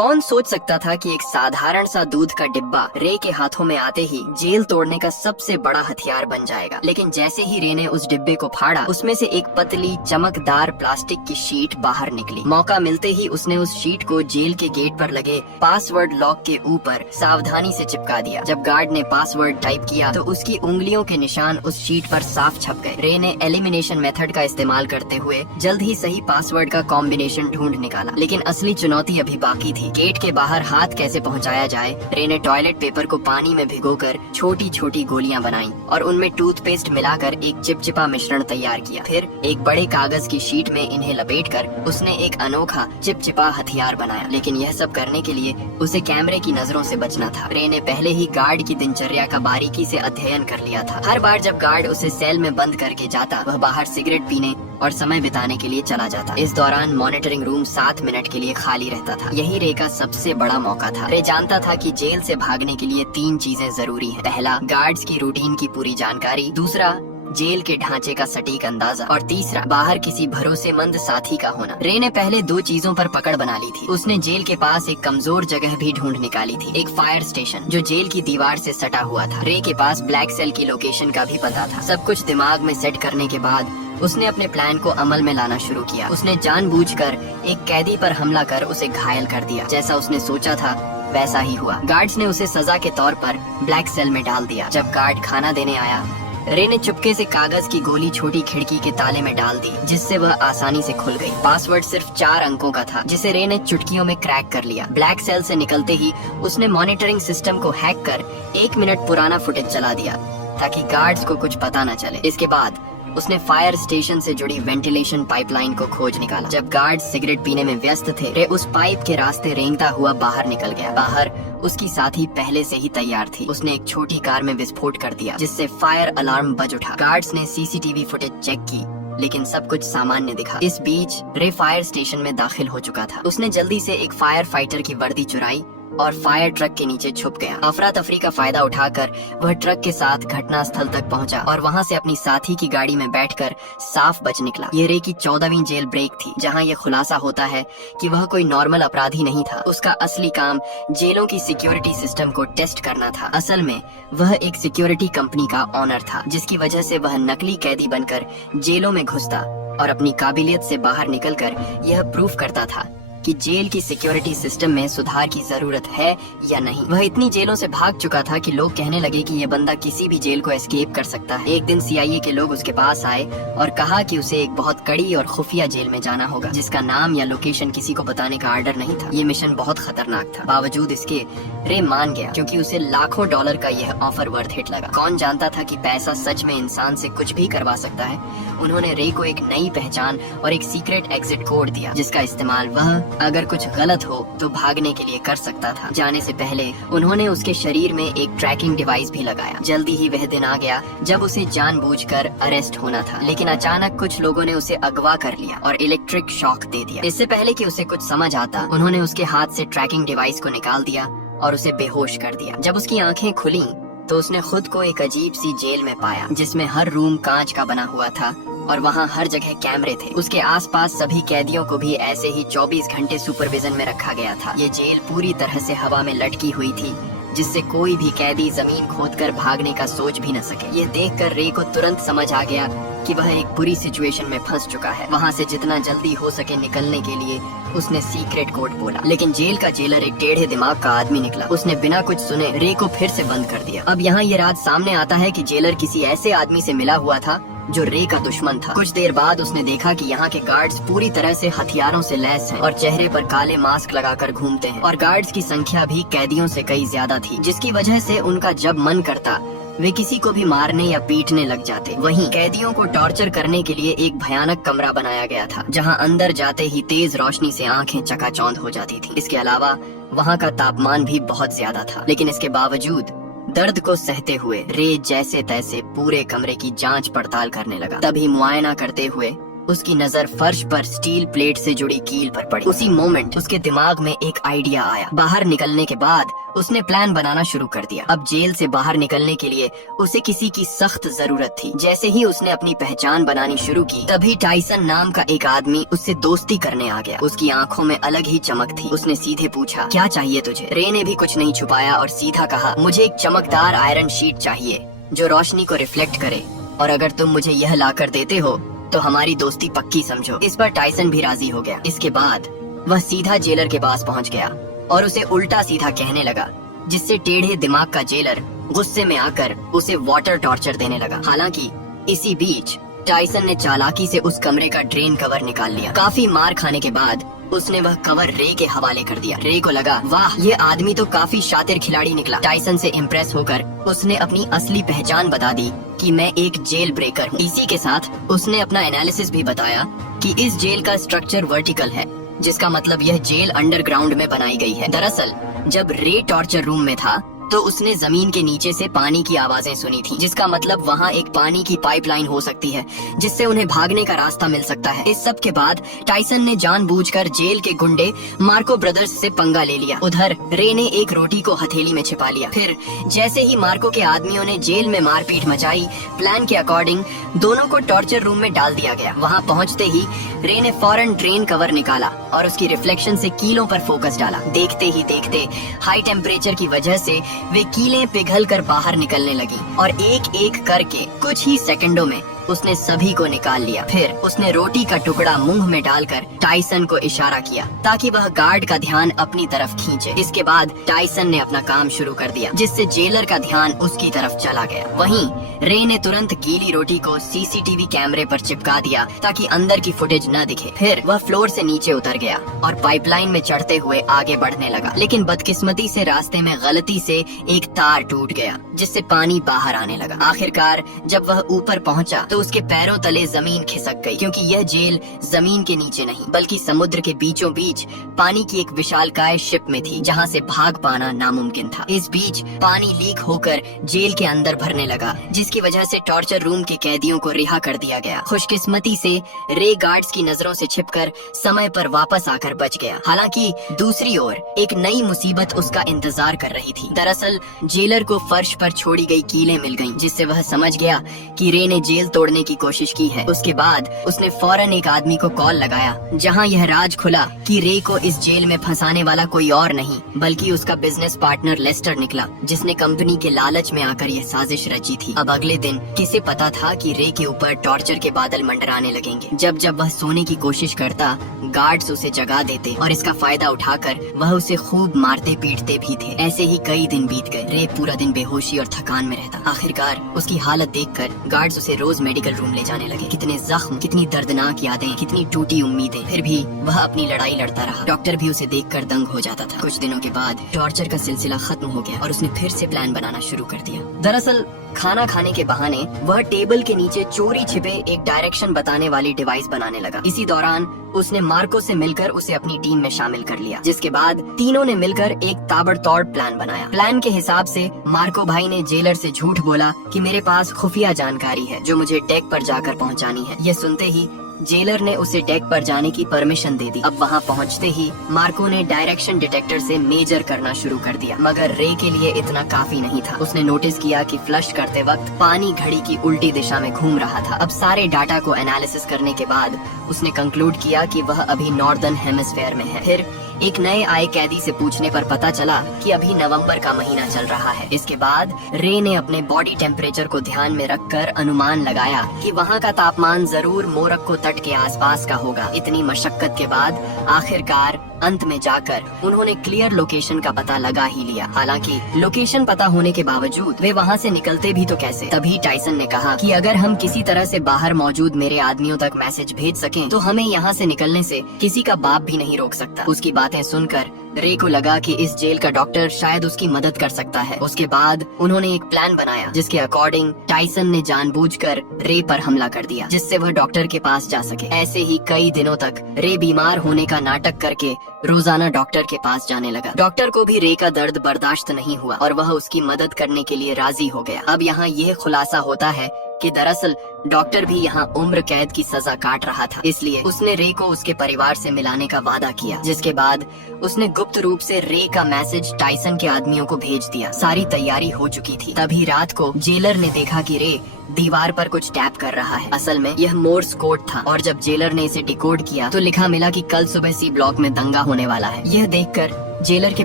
कौन सोच सकता था कि एक साधारण सा दूध का डिब्बा रे के हाथों में आते ही जेल तोड़ने का सबसे बड़ा हथियार बन जाएगा। लेकिन जैसे ही रे ने उस डिब्बे को फाड़ा, उसमें से एक पतली चमकदार प्लास्टिक की शीट बाहर निकली। मौका मिलते ही उसने उस शीट को जेल के गेट पर लगे पासवर्ड लॉक के ऊपर सावधानी से चिपका दिया। जब गार्ड ने पासवर्ड टाइप किया तो उसकी उंगलियों के निशान उस शीट पर साफ छप गए। रे ने एलिमिनेशन मेथड का इस्तेमाल करते हुए जल्द ही सही पासवर्ड का कॉम्बिनेशन ढूंढ निकाला। लेकिन असली चुनौती अभी बाकी थी। गेट के बाहर हाथ कैसे पहुंचाया जाए। रे ने टॉयलेट पेपर को पानी में भिगोकर छोटी छोटी गोलियां बनाई और उनमें टूथपेस्ट मिलाकर एक चिपचिपा मिश्रण तैयार किया। फिर एक बड़े कागज की शीट में इन्हें लपेटकर उसने एक अनोखा चिपचिपा हथियार बनाया। लेकिन यह सब करने के लिए उसे कैमरे की नजरों से बचना था। रे ने पहले ही गार्ड की दिनचर्या का बारीकी से अध्ययन कर लिया था। हर बार जब गार्ड उसे सेल में बंद करके जाता, वह बाहर सिगरेट पीने और समय बिताने के लिए चला जाता। इस दौरान मॉनिटरिंग रूम 7 मिनट के लिए खाली रहता था। यही रे का सबसे बड़ा मौका था। रे जानता था कि जेल से भागने के लिए 3 चीजें जरूरी हैं। पहला, गार्ड्स की रूटीन की पूरी जानकारी। दूसरा, जेल के ढांचे का सटीक अंदाजा। और तीसरा, बाहर किसी भरोसेमंद साथी का होना। रे ने पहले 2 चीजों पर पकड़ बना ली थी। उसने जेल के पास एक कमजोर जगह भी ढूंढ निकाली थी, एक फायर स्टेशन जो जेल की दीवार से सटा हुआ था। रे के पास ब्लैक सेल की लोकेशन का भी पता था। सब कुछ दिमाग में सेट करने के बाद उसने अपने प्लान को अमल में लाना शुरू किया। उसने जानबूझकर एक कैदी पर हमला कर उसे घायल कर दिया। जैसा उसने सोचा था वैसा ही हुआ। गार्ड्स ने उसे सजा के तौर पर ब्लैक सेल में डाल दिया। जब गार्ड खाना देने आया, रे ने चुपके से कागज की गोली छोटी खिड़की के ताले में डाल दी, जिससे वह आसानी से खुल गई। पासवर्ड सिर्फ 4 अंकों का था, जिसे रे ने चुटकियों में क्रैक कर लिया। ब्लैक सेल से निकलते ही उसने मॉनिटरिंग सिस्टम को हैक कर 1 मिनट पुराना फुटेज चला दिया ताकि गार्ड्स को कुछ पता न चले। इसके बाद उसने फायर स्टेशन से जुड़ी वेंटिलेशन पाइपलाइन को खोज निकाला। जब गार्ड सिगरेट पीने में व्यस्त थे, रे उस पाइप के रास्ते रेंगता हुआ बाहर निकल गया। बाहर उसकी साथी पहले से ही तैयार थी। उसने एक छोटी कार में विस्फोट कर दिया, जिससे फायर अलार्म बज उठा। गार्ड्स ने सीसीटीवी फुटेज चेक की, लेकिन सब कुछ सामान्य दिखा। इस बीच रे फायर स्टेशन में दाखिल हो चुका था। उसने जल्दी से एक फायर फाइटर की वर्दी चुराई और फायर ट्रक के नीचे छुप गया। अफरा तफरी का फायदा उठाकर वह ट्रक के साथ घटना स्थल तक पहुंचा और वहां से अपनी साथी की गाड़ी में बैठकर साफ बच निकला। ये रे की 14वीं जेल ब्रेक थी, जहां यह खुलासा होता है कि वह कोई नॉर्मल अपराधी नहीं था। उसका असली काम जेलों की सिक्योरिटी सिस्टम को टेस्ट करना था। असल में वह एक सिक्योरिटी कंपनी का ऑनर था, जिसकी वजह से वह नकली कैदी बनकर जेलों में घुसता और अपनी काबिलियत से बाहर निकलकर यह प्रूफ करता था कि जेल की सिक्योरिटी सिस्टम में सुधार की जरूरत है या नहीं। वह इतनी जेलों से भाग चुका था कि लोग कहने लगे कि यह बंदा किसी भी जेल को एस्केप कर सकता है। एक दिन सीआईए के लोग उसके पास आए और कहा कि उसे एक बहुत कड़ी और खुफिया जेल में जाना होगा, जिसका नाम या लोकेशन किसी को बताने का आर्डर नहीं था। ये मिशन बहुत खतरनाक था। बावजूद इसके रे मान गया, क्योंकि उसे लाखों डॉलर का यह ऑफर वर्थ इट लगा। कौन जानता था कि पैसा सच में इंसान से कुछ भी करवा सकता है। उन्होंने रे को एक नई पहचान और एक सीक्रेट एग्जिट कोड दिया, जिसका इस्तेमाल वह अगर कुछ गलत हो तो भागने के लिए कर सकता था। जाने से पहले उन्होंने उसके शरीर में एक ट्रैकिंग डिवाइस भी लगाया। जल्दी ही वह दिन आ गया जब उसे जानबूझकर अरेस्ट होना था, लेकिन अचानक कुछ लोगों ने उसे अगवा कर लिया और इलेक्ट्रिक शॉक दे दिया। इससे पहले कि उसे कुछ समझ आता, उन्होंने उसके हाथ से ट्रैकिंग डिवाइस को निकाल दिया और उसे बेहोश कर दिया। जब उसकी आंखें खुली तो उसने खुद को एक अजीब सी जेल में पाया, जिसमें हर रूम कांच का बना हुआ था और वहाँ हर जगह कैमरे थे। उसके आसपास सभी कैदियों को भी ऐसे ही 24 घंटे सुपरविजन में रखा गया था। ये जेल पूरी तरह से हवा में लटकी हुई थी, जिससे कोई भी कैदी जमीन खोदकर भागने का सोच भी न सके। ये देखकर रे को तुरंत समझ आ गया कि वह एक बुरी सिचुएशन में फंस चुका है। वहाँ से जितना जल्दी हो सके निकलने के लिए उसने सीक्रेट कोड बोला, लेकिन जेल का जेलर एक टेढ़े दिमाग का आदमी निकला। उसने बिना कुछ सुने रे को फिर से बंद कर दिया। अब यहाँ ये राज सामने आता है कि जेलर किसी ऐसे आदमी से मिला हुआ था जो रे का दुश्मन था। कुछ देर बाद उसने देखा कि यहाँ के गार्ड्स पूरी तरह से हथियारों से लैस हैं और चेहरे पर काले मास्क लगाकर घूमते हैं, और गार्ड्स की संख्या भी कैदियों से कई ज्यादा थी, जिसकी वजह से उनका जब मन करता वे किसी को भी मारने या पीटने लग जाते। वहीं कैदियों को टॉर्चर करने के लिए एक भयानक कमरा बनाया गया था, जहां अंदर जाते ही तेज रोशनी से आंखें चकाचौंध हो जाती थी। इसके अलावा वहां का तापमान भी बहुत ज्यादा था, लेकिन इसके बावजूद दर्द को सहते हुए रे जैसे तैसे पूरे कमरे की जांच पड़ताल करने लगा। तभी मुआयना करते हुए उसकी नजर फर्श पर स्टील प्लेट से जुड़ी कील पर पड़ी। उसी मोमेंट उसके दिमाग में एक आइडिया आया। बाहर निकलने के बाद उसने प्लान बनाना शुरू कर दिया। अब जेल से बाहर निकलने के लिए उसे किसी की सख्त जरूरत थी। जैसे ही उसने अपनी पहचान बनानी शुरू की, तभी टाइसन नाम का एक आदमी उससे दोस्ती करने आ गया। उसकी आंखों में अलग ही चमक थी। उसने सीधे पूछा, क्या चाहिए तुझे? रे ने भी कुछ नहीं छुपाया और सीधा कहा, मुझे एक चमकदार आयरन शीट चाहिए जो रोशनी को रिफ्लेक्ट करे, और अगर तुम मुझे यह लाकर देते हो तो हमारी दोस्ती पक्की समझो। इस पर टाइसन भी राजी हो गया। इसके बाद वह सीधा जेलर के पास पहुंच गया और उसे उल्टा सीधा कहने लगा, जिससे टेढ़े दिमाग का जेलर गुस्से में आकर उसे वाटर टॉर्चर देने लगा। हालांकि इसी बीच टाइसन ने चालाकी से उस कमरे का ड्रेन कवर निकाल लिया। काफी मार खाने के बाद उसने वह कवर रे के हवाले कर दिया। रे को लगा, वाह, ये आदमी तो काफी शातिर खिलाड़ी निकला। टाइसन से इम्प्रेस होकर उसने अपनी असली पहचान बता दी कि मैं एक जेल ब्रेकर हूँ। इसी के साथ उसने अपना एनालिसिस भी बताया कि इस जेल का स्ट्रक्चर वर्टिकल है, जिसका मतलब यह जेल अंडरग्राउंड में बनाई गई है। दरअसल जब रे टॉर्चर रूम में था तो उसने जमीन के नीचे से पानी की आवाजें सुनी थी, जिसका मतलब वहाँ एक पानी की पाइपलाइन हो सकती है जिससे उन्हें भागने का रास्ता मिल सकता है। इस सब के बाद टाइसन ने जानबूझकर जेल के गुंडे मार्को ब्रदर्स से पंगा ले लिया। उधर रे ने एक रोटी को हथेली में छिपा लिया। फिर जैसे ही मार्को के आदमियों ने जेल में मारपीट मचाई, प्लान के अकॉर्डिंग दोनों को टॉर्चर रूम में डाल दिया गया। वहाँ पहुँचते ही रे ने फौरन ड्रेन कवर निकाला और उसकी रिफ्लेक्शन से कीलों पर फोकस डाला। देखते ही देखते हाई टेम्परेचर की वजह से वे कीलें पिघल कर बाहर निकलने लगी और एक एक करके कुछ ही सेकंडों में उसने सभी को निकाल लिया। फिर उसने रोटी का टुकड़ा मुंह में डालकर टाइसन को इशारा किया ताकि वह गार्ड का ध्यान अपनी तरफ खींचे। इसके बाद टाइसन ने अपना काम शुरू कर दिया, जिससे जेलर का ध्यान उसकी तरफ चला गया। वहीं रे ने तुरंत गीली रोटी को सीसीटीवी कैमरे पर चिपका दिया ताकि अंदर की फुटेज न दिखे। फिर वह फ्लोर से नीचे उतर गया और पाइपलाइन में चढ़ते हुए आगे बढ़ने लगा, लेकिन बदकिस्मती से रास्ते में गलती से एक तार टूट गया, जिससे पानी बाहर आने लगा। आखिरकार जब वह ऊपर पहुंचा तो उसके पैरों तले जमीन खिसक गई, क्योंकि यह जेल जमीन के नीचे नहीं बल्कि समुद्र के बीचों बीच पानी की एक विशालकाय शिप में थी, जहां से भाग पाना नामुमकिन था। इस बीच पानी लीक होकर जेल के अंदर भरने लगा, जिसकी वजह से टॉर्चर रूम के कैदियों को रिहा कर दिया गया। खुशकिस्मती से रे गार्ड्स की नजरों से छिपकर समय पर वापस आकर बच गया। हालांकि दूसरी ओर एक नई मुसीबत उसका इंतजार कर रही थी। दरअसल जेलर को फर्श पर छोड़ी गई कीलें मिल गईं, जिससे वह समझ गया कि रे ने जेल तोड़ने की कोशिश की है। उसके बाद उसने फौरन एक आदमी को कॉल लगाया, जहां यह राज खुला कि रे को इस जेल में फंसाने वाला कोई और नहीं बल्कि उसका बिजनेस पार्टनर लेस्टर निकला, जिसने कंपनी के लालच में आकर यह साजिश रची थी। अब अगले दिन किसे पता था कि रे के ऊपर टॉर्चर के बादल मंडराने लगेंगे। जब जब वह सोने की कोशिश करता, गार्ड्स उसे जगा देते और इसका फायदा उठाकर वह उसे खूब मारते पीटते भी थे। ऐसे ही कई दिन बीत गए। रे पूरा दिन बेहोशी और थकान में रहता। आखिरकार उसकी हालत देखकर गार्ड्स उसे रोज मेडिकल रूम ले जाने लगे। कितने जख्म, कितनी दर्दनाक यादें, कितनी टूटी उम्मीदें। फिर भी वह अपनी लड़ाई लड़ता रहा। डॉक्टर भी उसे देखकर दंग हो जाता था। कुछ दिनों के बाद टॉर्चर का सिलसिला खत्म हो गया और उसने फिर से प्लान बनाना शुरू कर दिया। दरअसल खाना खाने के बहाने वह टेबल के नीचे चोरी छिपे एक डायरेक्शन बताने वाली डिवाइस बनाने लगा। इसी दौरान उसने मार्को से मिलकर उसे अपनी टीम में शामिल कर लिया, जिसके बाद तीनों ने मिलकर एक ताबड़तोड़ प्लान बनाया। प्लान के हिसाब से मार्को भाई ने जेलर से झूठ बोला कि मेरे पास खुफिया जानकारी है जो मुझे डेक पर जाकर पहुंचानी है। यह सुनते ही जेलर ने उसे डेक पर जाने की परमिशन दे दी। अब वहां पहुंचते ही मार्को ने डायरेक्शन डिटेक्टर से मेजर करना शुरू कर दिया, मगर रे के लिए इतना काफी नहीं था। उसने नोटिस किया कि फ्लश करते वक्त पानी घड़ी की उल्टी दिशा में घूम रहा था। अब सारे डाटा को एनालिसिस करने के बाद उसने कंक्लूड किया कि वह अभी नॉर्दर्न हेमिस्फेयर में है। फिर एक नए आए कैदी से पूछने पर पता चला कि अभी नवंबर का महीना चल रहा है। इसके बाद रे ने अपने बॉडी टेम्परेचर को ध्यान में रखकर अनुमान लगाया कि वहाँ का तापमान जरूर मोरक्को तट के आसपास का होगा। इतनी मशक्कत के बाद आखिरकार अंत में जाकर उन्होंने क्लियर लोकेशन का पता लगा ही लिया। हालांकि लोकेशन पता होने के बावजूद वे वहाँ से निकलते भी तो कैसे। तभी टाइसन ने कहा कि अगर हम किसी तरह से बाहर मौजूद मेरे आदमियों तक मैसेज भेज सकें तो हमें यहाँ से निकलने से किसी का बाप भी नहीं रोक सकता। उसकी बातें सुनकर रे को लगा कि इस जेल का डॉक्टर शायद उसकी मदद कर सकता है। उसके बाद उन्होंने एक प्लान बनाया जिसके अकॉर्डिंग टाइसन ने जानबूझकर रे पर हमला कर दिया, जिससे वह डॉक्टर के पास जा सके। ऐसे ही कई दिनों तक रे बीमार होने का नाटक करके रोजाना डॉक्टर के पास जाने लगा। डॉक्टर को भी रे का दर्द बर्दाश्त नहीं हुआ और वह उसकी मदद करने के लिए राजी हो गया। अब यहाँ यह खुलासा होता है कि दरअसल डॉक्टर भी यहाँ उम्र कैद की सजा काट रहा था, इसलिए उसने रे को उसके परिवार से मिलाने का वादा किया। जिसके बाद उसने गुप्त रूप से रे का मैसेज टाइसन के आदमियों को भेज दिया। सारी तैयारी हो चुकी थी। तभी रात को जेलर ने देखा कि रे दीवार पर कुछ टैप कर रहा है। असल में यह मोर्स कोड था, और जब जेलर ने इसे डिकोड किया तो लिखा मिला कि कल सुबह सी ब्लॉक में दंगा होने वाला है। यह देखकर जेलर के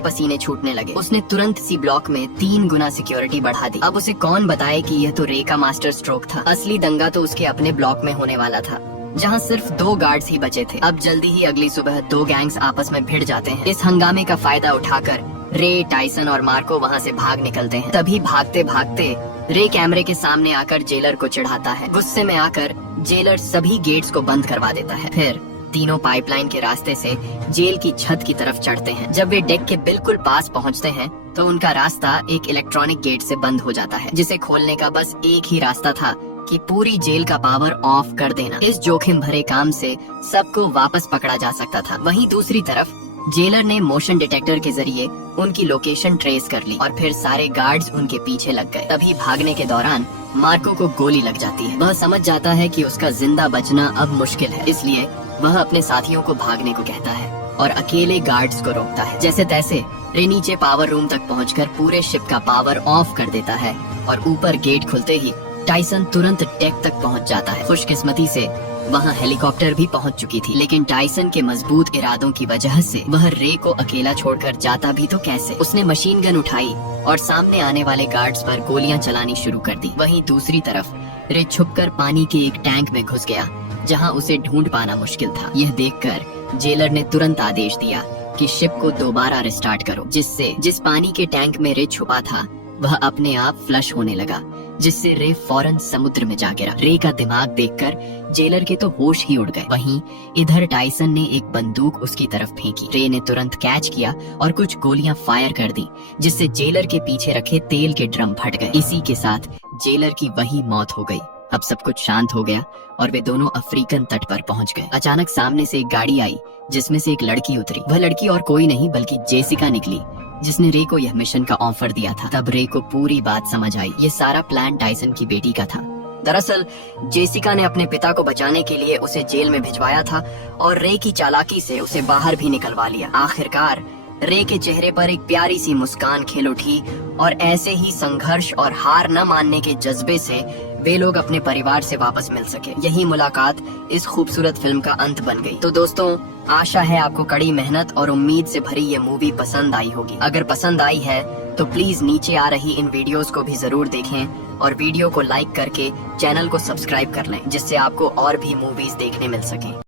पसीने छूटने लगे। उसने तुरंत सी ब्लॉक में 3 गुना सिक्योरिटी बढ़ा दी। अब उसे कौन बताए कि यह तो रे का मास्टर स्ट्रोक था। असली दंगा तो उसके अपने ब्लॉक में होने वाला था, जहां सिर्फ 2 गार्ड्स ही बचे थे। अब जल्दी ही अगली सुबह 2 गैंग्स आपस में भिड़ जाते हैं। इस हंगामे का फायदा उठाकर रे, टाइसन और मार्को वहां से भाग निकलते हैं। तभी भागते भागते रे कैमरे के सामने आकर जेलर को चिढ़ाता है। गुस्से में आकर जेलर सभी गेट्स को बंद करवा देता है। फिर तीनों पाइपलाइन के रास्ते से जेल की छत की तरफ चढ़ते हैं। जब वे डेक के बिल्कुल पास पहुंचते हैं तो उनका रास्ता एक इलेक्ट्रॉनिक गेट से बंद हो जाता है, जिसे खोलने का बस एक ही रास्ता था कि पूरी जेल का पावर ऑफ कर देना। इस जोखिम भरे काम से सबको वापस पकड़ा जा सकता था। वहीं दूसरी तरफ जेलर ने मोशन डिटेक्टर के जरिए उनकी लोकेशन ट्रेस कर ली और फिर सारे गार्ड्स उनके पीछे लग गए। तभी भागने के दौरान मार्को को गोली लग जाती है। वह समझ जाता है कि उसका जिंदा बचना अब मुश्किल है, इसलिए वह अपने साथियों को भागने को कहता है और अकेले गार्ड्स को रोकता है। जैसे तैसे रे नीचे पावर रूम तक पहुंचकर पूरे शिप का पावर ऑफ कर देता है और ऊपर गेट खुलते ही टाइसन तुरंत डेक तक पहुंच जाता है। खुशकिस्मती से वहां हेलीकॉप्टर भी पहुंच चुकी थी, लेकिन टाइसन के मजबूत इरादों की वजह से वह रे को अकेला छोड़कर जाता भी तो कैसे। उसने मशीन गन उठाई और सामने आने वाले गार्ड्स पर गोलियां चलानी शुरू कर दी। वहीं दूसरी तरफ रे छुपकर पानी के एक टैंक में घुस गया, जहां उसे ढूंढ पाना मुश्किल था। यह देखकर जेलर ने तुरंत आदेश दिया कि शिप को दोबारा रिस्टार्ट करो, जिससे जिस पानी के टैंक में रे छुपा था वह अपने आप फ्लश होने लगा, जिससे रे फौरन समुद्र में जा गिरा। रे का दिमाग देखकर जेलर के तो होश ही उड़ गए। वहीं इधर टाइसन ने एक बंदूक उसकी तरफ फेंकी। रे ने तुरंत कैच किया और कुछ गोलियां फायर कर दी, जिससे जेलर के पीछे रखे तेल के ड्रम फट गए। इसी के साथ जेलर की वही मौत हो गई। अब सब कुछ शांत हो गया और वे दोनों अफ्रीकन तट पर पहुंच गए। अचानक सामने से एक गाड़ी आई, जिसमें से एक लड़की उतरी। वह लड़की और कोई नहीं बल्कि जेसिका निकली, जिसने रे को यह मिशन का ऑफर दिया था। तब रे को पूरी बात समझ आई। ये सारा प्लान टाइसन की बेटी का था। दरअसल जेसिका ने अपने पिता को बचाने के लिए उसे जेल में भिजवाया था और रे की चालाकी से उसे बाहर भी निकलवा लिया। आखिरकार रे के चेहरे पर एक प्यारी सी मुस्कान खिल उठी और ऐसे ही संघर्ष और हार न मानने के जज्बे से वे लोग अपने परिवार से वापस मिल सके। यही मुलाकात इस खूबसूरत फिल्म का अंत बन गई। तो दोस्तों, आशा है आपको कड़ी मेहनत और उम्मीद से भरी ये मूवी पसंद आई होगी। अगर पसंद आई है तो प्लीज नीचे आ रही इन वीडियोस को भी जरूर देखें और वीडियो को लाइक करके चैनल को सब्सक्राइब कर लें, जिससे आपको और भी मूवीज देखने मिल सके।